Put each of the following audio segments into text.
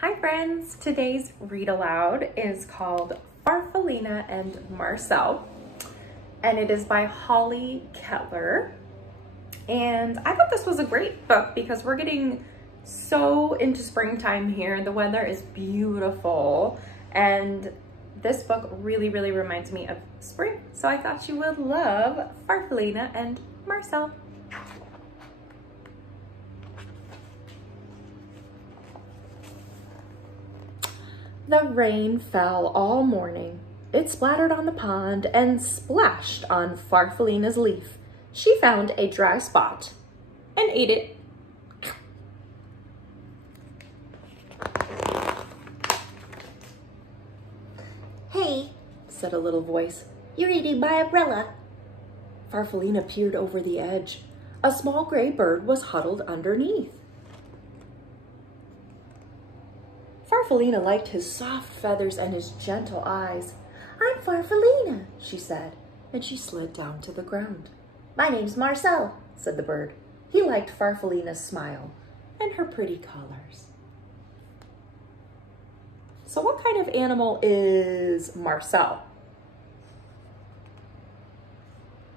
Hi friends, today's read aloud is called Farfallina and Marcel, and it is by Holly Kettler. And I thought this was a great book because we're getting so into springtime here. The weather is beautiful, and this book really reminds me of spring. So I thought you would love Farfallina and Marcel. The rain fell all morning. It splattered on the pond and splashed on Farfallina's leaf. She found a dry spot and ate it. "Hey," said a little voice, "you're eating my umbrella." Farfallina peered over the edge. A small gray bird was huddled underneath. Farfallina liked his soft feathers and his gentle eyes. "I'm Farfallina," she said, and she slid down to the ground. "My name's Marcel," said the bird. He liked Farfallina's smile and her pretty colors. So what kind of animal is Marcel?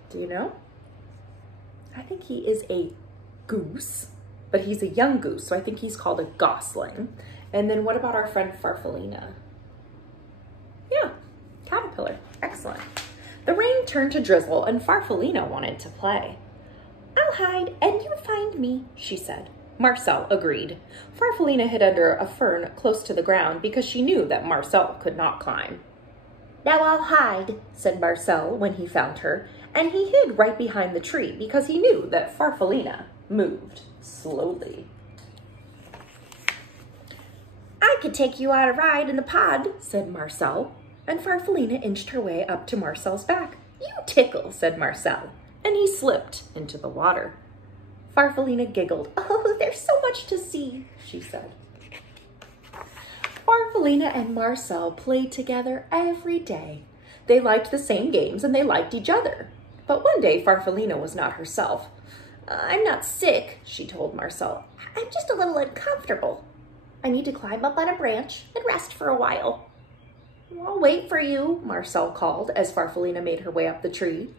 Do you know? I think he is a goose, but he's a young goose, so I think he's called a gosling. And then what about our friend Farfallina? Yeah, caterpillar. Excellent. The rain turned to drizzle and Farfallina wanted to play. "I'll hide and you find me," she said. Marcel agreed. Farfallina hid under a fern close to the ground because she knew that Marcel could not climb. "Now I'll hide," said Marcel when he found her, and he hid right behind the tree because he knew that Farfallina moved slowly. "I could take you on a ride in the pond," said Marcel, and Farfallina inched her way up to Marcel's back. "You tickle," said Marcel, and he slipped into the water. Farfallina giggled. "Oh, there's so much to see," she said. Farfallina and Marcel played together every day. They liked the same games and they liked each other. But one day Farfallina was not herself. "I'm not sick," she told Marcel. "I'm just a little uncomfortable. I need to climb up on a branch and rest for a while." "I'll wait for you," Marcel called as Farfallina made her way up the tree.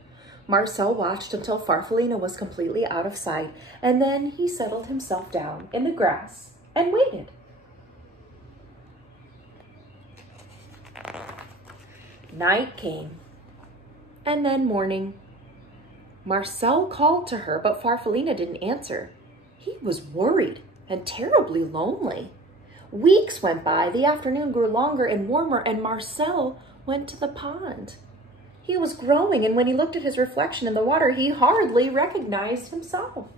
Marcel watched until Farfallina was completely out of sight, and then he settled himself down in the grass and waited. Night came, and then morning. Marcel called to her, but Farfallina didn't answer. He was worried and terribly lonely. Weeks went by, the afternoon grew longer and warmer, and Marcel went to the pond. He was growing, and when he looked at his reflection in the water, he hardly recognized himself.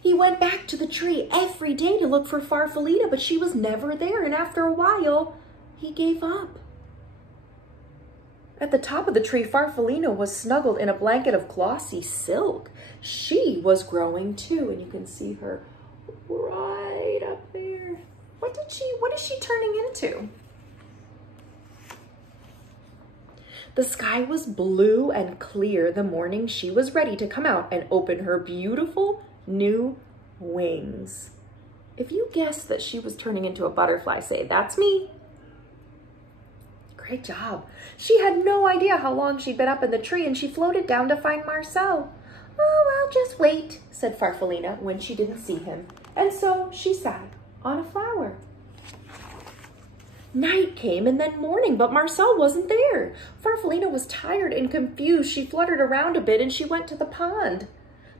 He went back to the tree every day to look for Farfallina, but she was never there, and after a while, he gave up. At the top of the tree, Farfallina was snuggled in a blanket of glossy silk. She was growing too, and you can see her right up there. What is she turning into? The sky was blue and clear the morning she was ready to come out and open her beautiful new wings. If you guessed that she was turning into a butterfly, say, "That's me." Great job. She had no idea how long she'd been up in the tree, and she floated down to find Marcel. "Oh, I'll just wait," said Farfallina when she didn't see him, and so she sat on a flower. Night came and then morning, but Marcel wasn't there. Farfallina was tired and confused. She fluttered around a bit and she went to the pond.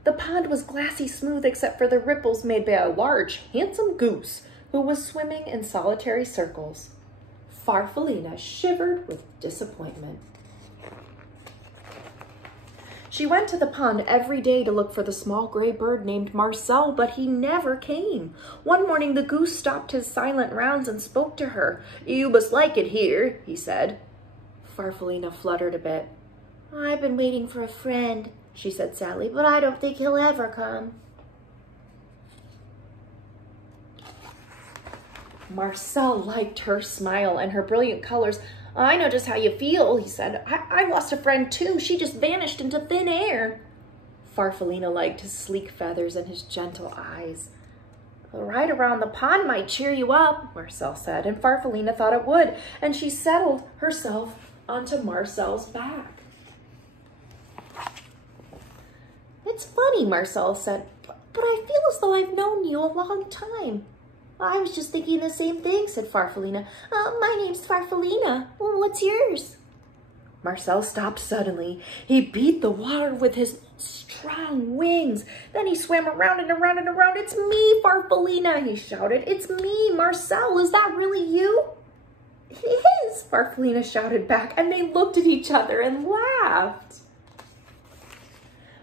The pond was glassy smooth except for the ripples made by a large, handsome goose who was swimming in solitary circles. Farfallina shivered with disappointment. She went to the pond every day to look for the small gray bird named Marcel, but he never came. One morning, the goose stopped his silent rounds and spoke to her. "You must like it here," he said. Farfallina fluttered a bit. "I've been waiting for a friend," she said sadly, "but I don't think he'll ever come." Marcel liked her smile and her brilliant colors. "I know just how you feel," he said. I lost a friend too. She just vanished into thin air. Farfallina liked his sleek feathers and his gentle eyes. A ride around the pond might cheer you up, Marcel said, and Farfallina thought it would, and she settled herself onto Marcel's back. It's funny, Marcel said, but I feel as though I've known you a long time. I was just thinking the same thing, said Farfallina. My name's Farfallina. What's yours? Marcel stopped suddenly. He beat the water with his strong wings. Then he swam around and around and around. It's me, Farfallina, he shouted. It's me, Marcel. Is that really you? It is, Farfallina shouted back, and they looked at each other and laughed.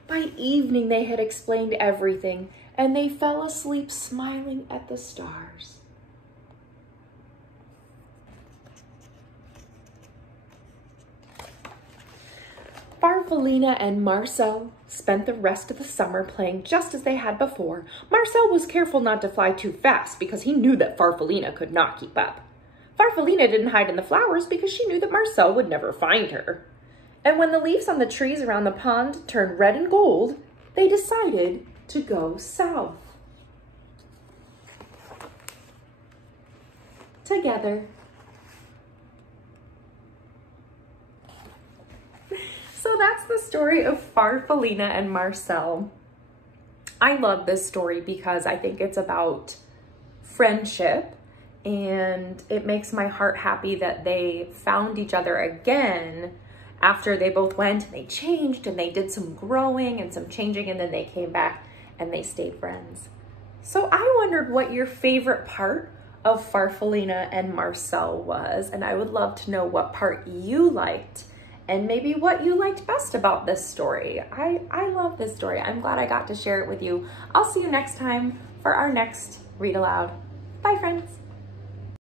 By evening, they had explained everything, and they fell asleep smiling at the stars. Farfallina and Marcel spent the rest of the summer playing just as they had before. Marcel was careful not to fly too fast because he knew that Farfallina could not keep up. Farfallina didn't hide in the flowers because she knew that Marcel would never find her. And when the leaves on the trees around the pond turned red and gold, they decided to go south. Together. So that's the story of Farfallina and Marcel. I love this story because I think it's about friendship, and it makes my heart happy that they found each other again after they both went and they changed and they did some growing and some changing, and then they came back and they stayed friends. So I wondered what your favorite part of Farfallina and Marcel was, and I would love to know what part you liked and maybe what you liked best about this story. I love this story. I'm glad I got to share it with you. I'll see you next time for our next Read Aloud. Bye, friends.